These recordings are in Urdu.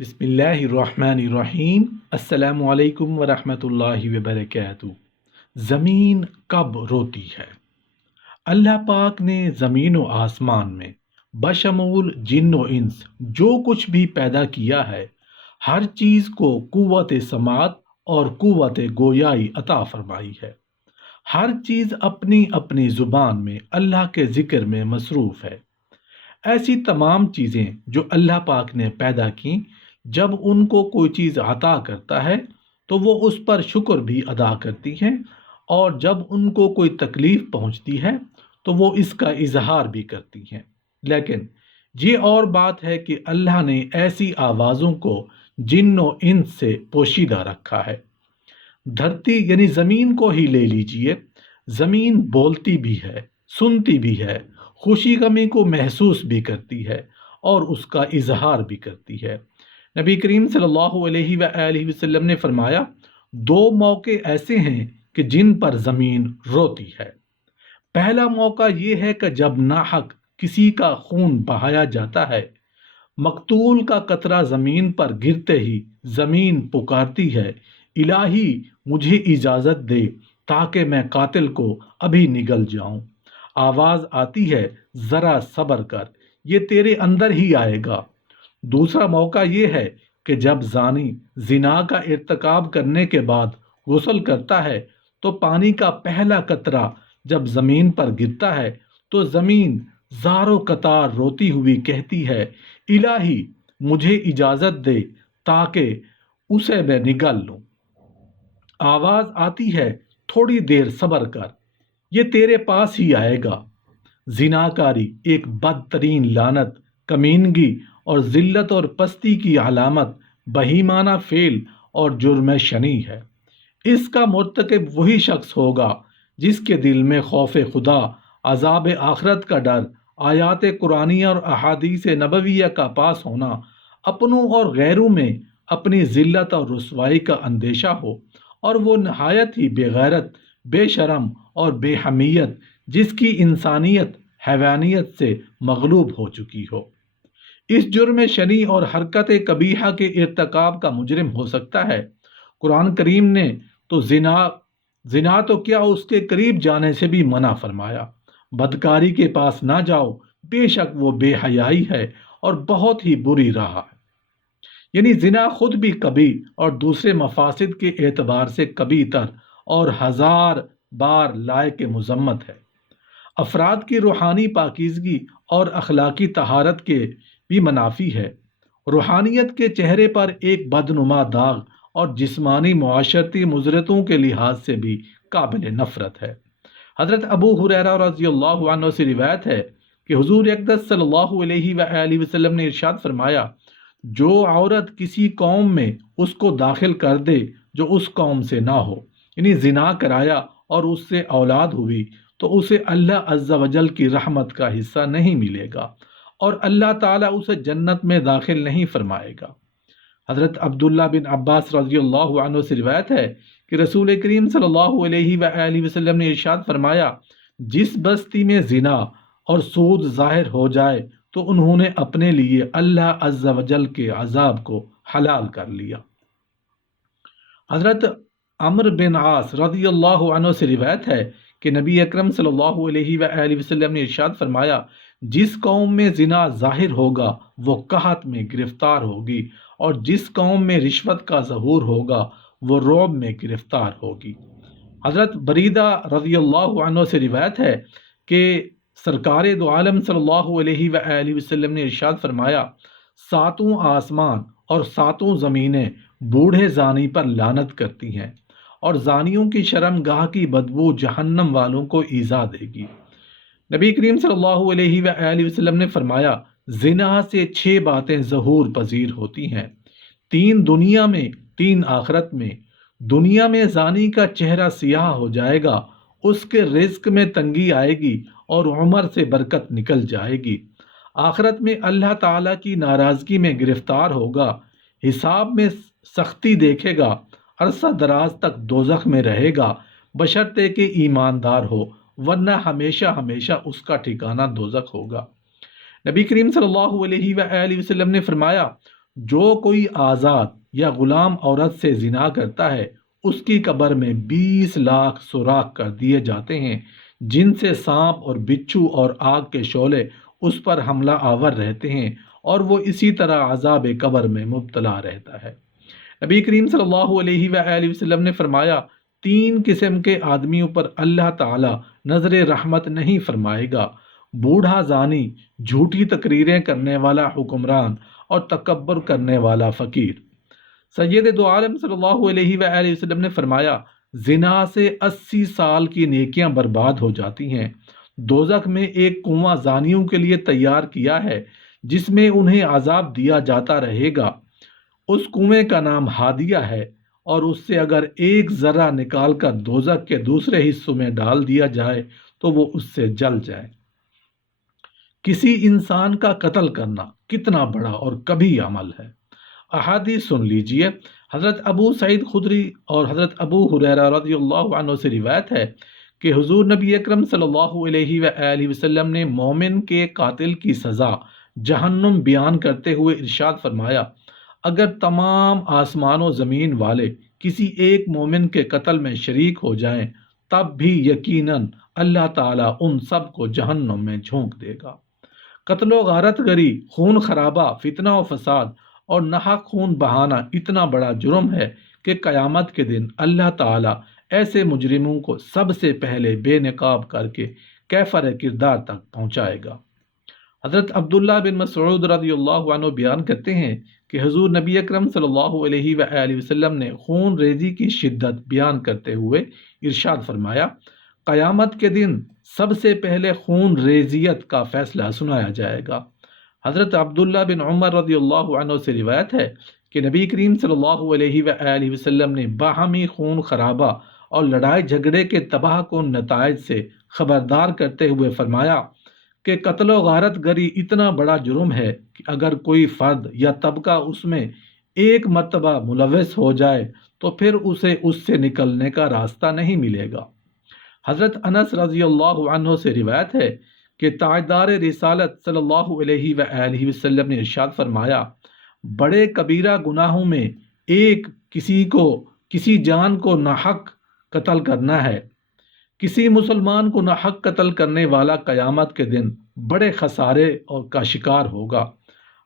بسم اللہ الرحمن الرحیم۔ السلام علیکم ورحمۃ اللہ وبرکاتہ۔ زمین کب روتی ہے؟ اللہ پاک نے زمین و آسمان میں بشمول جن و انس جو کچھ بھی پیدا کیا ہے، ہر چیز کو قوت سماعت اور قوت گویائی عطا فرمائی ہے۔ ہر چیز اپنی اپنی زبان میں اللہ کے ذکر میں مصروف ہے۔ ایسی تمام چیزیں جو اللہ پاک نے پیدا کیں، جب ان کو کوئی چیز عطا کرتا ہے تو وہ اس پر شکر بھی ادا کرتی ہیں، اور جب ان کو کوئی تکلیف پہنچتی ہے تو وہ اس کا اظہار بھی کرتی ہیں۔ لیکن یہ اور بات ہے کہ اللہ نے ایسی آوازوں کو جن و انس سے پوشیدہ رکھا ہے۔ دھرتی یعنی زمین کو ہی لے لیجئے، زمین بولتی بھی ہے، سنتی بھی ہے، خوشی غمی کو محسوس بھی کرتی ہے اور اس کا اظہار بھی کرتی ہے۔ نبی کریم صلی اللہ علیہ وآلہ وسلم نے فرمایا، دو موقع ایسے ہیں کہ جن پر زمین روتی ہے۔ پہلا موقع یہ ہے کہ جب ناحق کسی کا خون بہایا جاتا ہے، مقتول کا قطرہ زمین پر گرتے ہی زمین پکارتی ہے، الہی مجھے اجازت دے تاکہ میں قاتل کو ابھی نگل جاؤں۔ آواز آتی ہے، ذرا صبر کر، یہ تیرے اندر ہی آئے گا۔ دوسرا موقع یہ ہے کہ جب زانی زنا کا ارتکاب کرنے کے بعد غسل کرتا ہے تو پانی کا پہلا قطرہ جب زمین پر گرتا ہے تو زمین زاروں قطار روتی ہوئی کہتی ہے، الہی مجھے اجازت دے تاکہ اسے میں نگل لوں۔ آواز آتی ہے، تھوڑی دیر صبر کر، یہ تیرے پاس ہی آئے گا۔ زناکاری ایک بدترین لعنت، کمینگی اور ذلت اور پستی کی علامت، بہیمانہ فعل اور جرم شنیع ہے۔ اس کا مرتکب وہی شخص ہوگا جس کے دل میں خوف خدا، عذاب آخرت کا ڈر، آیات قرآنیہ اور احادیث نبویہ کا پاس ہونا، اپنوں اور غیروں میں اپنی ذلت اور رسوائی کا اندیشہ ہو، اور وہ نہایت ہی بے غیرت، بے شرم اور بے حمیت جس کی انسانیت حیوانیت سے مغلوب ہو چکی ہو، اس جرم شنیع اور حرکت قبیحہ کے ارتکاب کا مجرم ہو سکتا ہے۔ قرآن کریم نے تو زنا تو کیا اس کے قریب جانے سے بھی منع فرمایا۔ بدکاری کے پاس نہ جاؤ، بے شک وہ بے حیائی ہے اور بہت ہی بری راہ ہے۔ یعنی زنا خود بھی کبھی اور دوسرے مفاسد کے اعتبار سے کبھی تر اور ہزار بار لائق مذمت ہے۔ افراد کی روحانی پاکیزگی اور اخلاقی طہارت کے بھی منافی ہے۔ روحانیت کے چہرے پر ایک بدنما داغ اور جسمانی معاشرتی مضرتوں کے لحاظ سے بھی قابل نفرت ہے۔ حضرت ابو ہریرہ رضی اللہ عنہ سے روایت ہے کہ حضور اقدس صلی اللہ علیہ وآلہ وسلم نے ارشاد فرمایا، جو عورت کسی قوم میں اس کو داخل کر دے جو اس قوم سے نہ ہو، یعنی زنا کرایا اور اس سے اولاد ہوئی، تو اسے اللہ عز و جل کی رحمت کا حصہ نہیں ملے گا اور اللہ تعالیٰ اسے جنت میں داخل نہیں فرمائے گا۔ حضرت عبداللہ بن عباس رضی اللہ عنہ سے روایت ہے کہ رسول کریم صلی اللہ علیہ وآلہ وسلم نے ارشاد فرمایا، جس بستی میں زنا اور سود ظاہر ہو جائے تو انہوں نے اپنے لیے اللہ عز و جل کے عذاب کو حلال کر لیا۔ حضرت عمرو بن عاص رضی اللہ عنہ سے روایت ہے کہ نبی اکرم صلی اللہ علیہ وآلہ وسلم نے ارشاد فرمایا، جس قوم میں زنا ظاہر ہوگا وہ قحط میں گرفتار ہوگی، اور جس قوم میں رشوت کا ظہور ہوگا وہ رعب میں گرفتار ہوگی۔ حضرت بریدہ رضی اللہ عنہ سے روایت ہے کہ سرکار دو عالم صلی اللہ علیہ وآلہ وسلم نے ارشاد فرمایا، ساتوں آسمان اور ساتوں زمینیں بوڑھے زانی پر لعنت کرتی ہیں، اور زانیوں کی شرم گاہ کی بدبو جہنم والوں کو ایذا دے گی۔ نبی کریم صلی اللہ علیہ وآلہ وسلم نے فرمایا، زنا سے 6 باتیں ظہور پذیر ہوتی ہیں، 3 دنیا میں، 3 آخرت میں۔ دنیا میں زانی کا چہرہ سیاہ ہو جائے گا، اس کے رزق میں تنگی آئے گی اور عمر سے برکت نکل جائے گی۔ آخرت میں اللہ تعالیٰ کی ناراضگی میں گرفتار ہوگا، حساب میں سختی دیکھے گا، عرصہ دراز تک دوزخ میں رہے گا، بشرطے کہ ایماندار ہو، ورنہ ہمیشہ ہمیشہ اس کا ٹھکانہ دوزخ ہوگا۔ نبی کریم صلی اللہ علیہ وآلہ وسلم نے فرمایا، جو کوئی آزاد یا غلام عورت سے زنا کرتا ہے اس کی قبر میں 20 لاکھ سوراخ کر دیے جاتے ہیں، جن سے سانپ اور بچھو اور آگ کے شعلے اس پر حملہ آور رہتے ہیں، اور وہ اسی طرح عذاب قبر میں مبتلا رہتا ہے۔ نبی کریم صلی اللہ علیہ وآلہ وسلم نے فرمایا، 3 قسم کے آدمیوں پر اللہ تعالی نظر رحمت نہیں فرمائے گا: بوڑھا زانی، جھوٹی تقریریں کرنے والا حکمران، اور تکبر کرنے والا فقیر۔ سید دو عالم صلی اللہ علیہ وآلہ وسلم نے فرمایا، زنا سے 80 سال کی نیکیاں برباد ہو جاتی ہیں۔ دوزخ میں ایک کنواں زانیوں کے لیے تیار کیا ہے جس میں انہیں عذاب دیا جاتا رہے گا۔ اس کنویں کا نام ہادیہ ہے، اور اس سے اگر ایک ذرہ نکال کر دوزخ کے دوسرے حصوں میں ڈال دیا جائے تو وہ اس سے جل جائے۔ کسی انسان کا قتل کرنا کتنا بڑا اور کبھی عمل ہے۔ احادیث سن لیجئے۔ حضرت ابو سعید خدری اور حضرت ابو ہریرہ رضی اللہ عنہ سے روایت ہے کہ حضور نبی اکرم صلی اللہ علیہ وآلہ وسلم نے مومن کے قاتل کی سزا جہنم بیان کرتے ہوئے ارشاد فرمایا، اگر تمام آسمان و زمین والے کسی ایک مومن کے قتل میں شریک ہو جائیں تب بھی یقیناً اللہ تعالیٰ ان سب کو جہنم میں جھونک دے گا۔ قتل و غارت گری، خون خرابہ، فتنہ و فساد اور ناحق خون بہانا اتنا بڑا جرم ہے کہ قیامت کے دن اللہ تعالیٰ ایسے مجرموں کو سب سے پہلے بے نقاب کر کے کیفر کردار تک پہنچائے گا۔ حضرت عبداللہ بن مسعود رضی اللہ عنہ بیان کرتے ہیں کہ حضور نبی اکرم صلی اللہ علیہ وآلہ وسلم نے خون ریزی کی شدت بیان کرتے ہوئے ارشاد فرمایا، قیامت کے دن سب سے پہلے خون ریزیت کا فیصلہ سنایا جائے گا۔ حضرت عبداللہ بن عمر رضی اللہ عنہ سے روایت ہے کہ نبی کریم صلی اللہ علیہ وآلہ وسلم نے باہمی خون خرابہ اور لڑائی جھگڑے کے تباہ کن نتائج سے خبردار کرتے ہوئے فرمایا کہ قتل و غارت گری اتنا بڑا جرم ہے کہ اگر کوئی فرد یا طبقہ اس میں ایک مرتبہ ملوث ہو جائے تو پھر اسے اس سے نکلنے کا راستہ نہیں ملے گا۔ حضرت انس رضی اللہ عنہ سے روایت ہے کہ تاجدار رسالت صلی اللہ علیہ وآلہ وسلم نے ارشاد فرمایا، بڑے کبیرہ گناہوں میں ایک کسی جان کو ناحق قتل کرنا ہے۔ کسی مسلمان کو ناحق قتل کرنے والا قیامت کے دن بڑے خسارے اور کا شکار ہوگا۔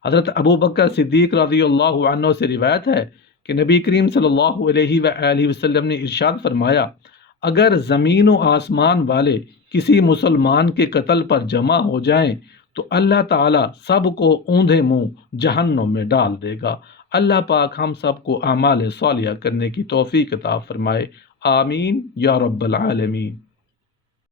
حضرت ابو بکر صدیق رضی اللہ عنہ سے روایت ہے کہ نبی کریم صلی اللہ علیہ وآلہ وسلم نے ارشاد فرمایا، اگر زمین و آسمان والے کسی مسلمان کے قتل پر جمع ہو جائیں تو اللہ تعالیٰ سب کو اوندھے منہ جہنم میں ڈال دے گا۔ اللہ پاک ہم سب کو اعمال صالحہ کرنے کی توفیق عطا فرمائے، آمین یا رب العالمین۔